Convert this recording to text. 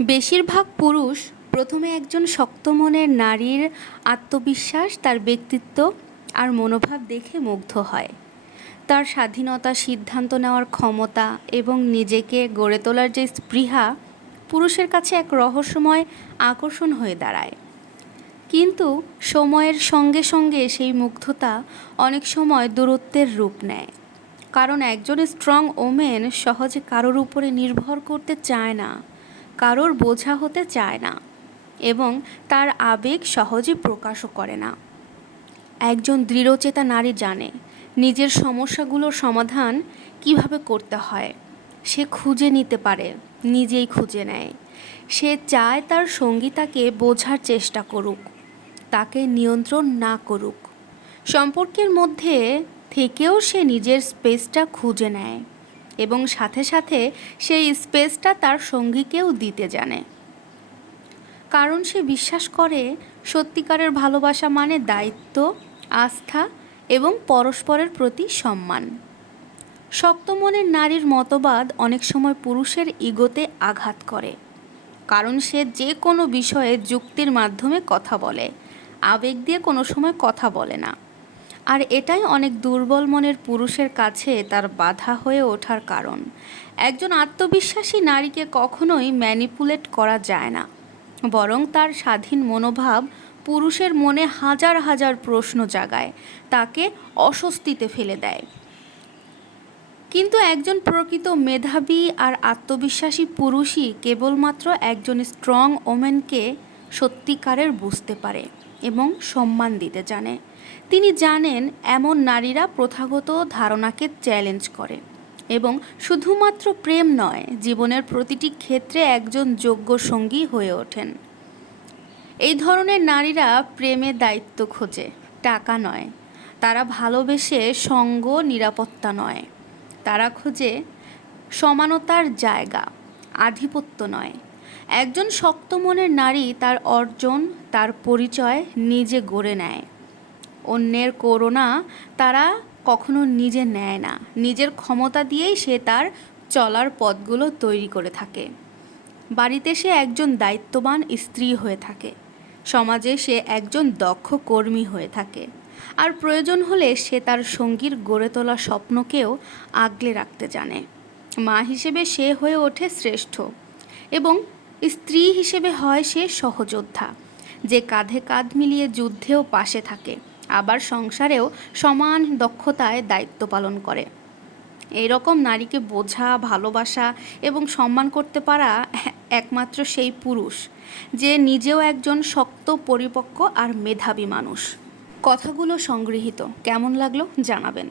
বেশিরভাগ পুরুষ প্রথমে একজন শক্ত মনের নারীর আত্মবিশ্বাস, তার ব্যক্তিত্ব আর মনোভাব দেখে মুগ্ধ হয়। তার স্বাধীনতা সিদ্ধান্ত নেওয়ার ক্ষমতা এবং নিজেকে গড়ে তোলার যে স্পৃহা, পুরুষের কাছে এক রহস্যময় আকর্ষণ হয়ে দাঁড়ায়। কিন্তু সময়ের সঙ্গে সঙ্গে সেই মুগ্ধতা অনেক সময় দূরত্বের রূপ নেয়। কারণ একজন স্ট্রং ওমেন সহজে কারোর উপরে নির্ভর করতে চায় না। কারোর বোঝা হতে চায় না এবং তার আবেগ সহজে প্রকাশও করে না। একজন দৃঢ়চেতা নারী জানে নিজের সমস্যাগুলোর সমাধান কীভাবে করতে হয়। সে খুঁজে নিতে পারে, নিজেই খুঁজে নেয়। সে চায় তার সঙ্গী তাকে বোঝার চেষ্টা করুক, তাকে নিয়ন্ত্রণ না করুক। সম্পর্কের মধ্যে থেকেও সে নিজের স্পেসটা খুঁজে নেয়। এবং সাথে সাথে সেই স্পেসটা তার সঙ্গীকেও দিতে জানে। কারণ সে বিশ্বাস করে সত্যিকারের ভালোবাসা মানে দায়িত্ব, আস্থা এবং পরস্পরের প্রতি সম্মান। শক্ত মনের নারীর মতবাদ অনেক সময় পুরুষের ইগোতে আঘাত করে, কারণ সে যে কোনো বিষয়ে যুক্তির মাধ্যমে কথা বলে, আবেগ দিয়ে কোনো সময় কথা বলে না। আর এটাই অনেক দুর্বল মনের পুরুষের কাছে তার বাধা হয়ে ওঠার কারণ। একজন আত্মবিশ্বাসী নারীকে কখনোই ম্যানিপুলেট করা যায় না। বরং তার স্বাধীন মনোভাব পুরুষের মনে হাজার হাজার প্রশ্ন জাগায়, তাকে অস্বস্তিতে ফেলে দেয়। কিন্তু একজন প্রকৃত মেধাবী আর আত্মবিশ্বাসী পুরুষই কেবলমাত্র একজন স্ট্রং ওমেনকে সত্যিকারের বুঝতে পারে। এবং সম্মান দিতে জানে। তিনি জানেন, এমন নারীরা প্রথাগত ধারণাকে চ্যালেঞ্জ করে এবং শুধুমাত্র প্রেম নয়, জীবনের প্রতিটি ক্ষেত্রে একজন যোগ্য সঙ্গী হয়ে ওঠেন। এই ধরনের নারীরা প্রেমে দায়িত্ব খোঁজে, টাকা নয়। তারা ভালোবেসে সঙ্গ, নিরাপত্তা নয়। তারা খোঁজে সমানতার জায়গা, আধিপত্য নয়। একজন শক্ত মনের নারী তার অর্জন, তার পরিচয় নিজে গড়ে নেয়। অন্যের করোনা তারা কখনো নিজে নেয় না। নিজের ক্ষমতা দিয়েই সে তার চলার পথগুলো তৈরি করে থাকে। বাড়িতে সে একজন দায়িত্ববান স্ত্রী হয়ে থাকে। সমাজে সে একজন দক্ষ কর্মী হয়ে থাকে। আর প্রয়োজন হলে সে তার সঙ্গীর গড়ে তোলা স্বপ্নকেও আগলে রাখতে জানে। মা হিসেবে সে হয়ে ওঠে শ্রেষ্ঠ এবং স্ত্রী হিসেবে হয় সে সহযোদ্ধা, যে কাঁধে কাঁধ মিলিয়ে যুদ্ধেও পাশে থাকে, আবার সংসারেও সমান দক্ষতায় দায়িত্ব পালন করে। এই রকম নারীকে বোঝা, ভালোবাসা এবং সম্মান করতে পারা একমাত্র সেই পুরুষ, যে নিজেও একজন শক্ত, পরিপক্ক আর মেধাবী মানুষ। কথাগুলো সংগৃহীত। কেমন লাগল জানাবেন।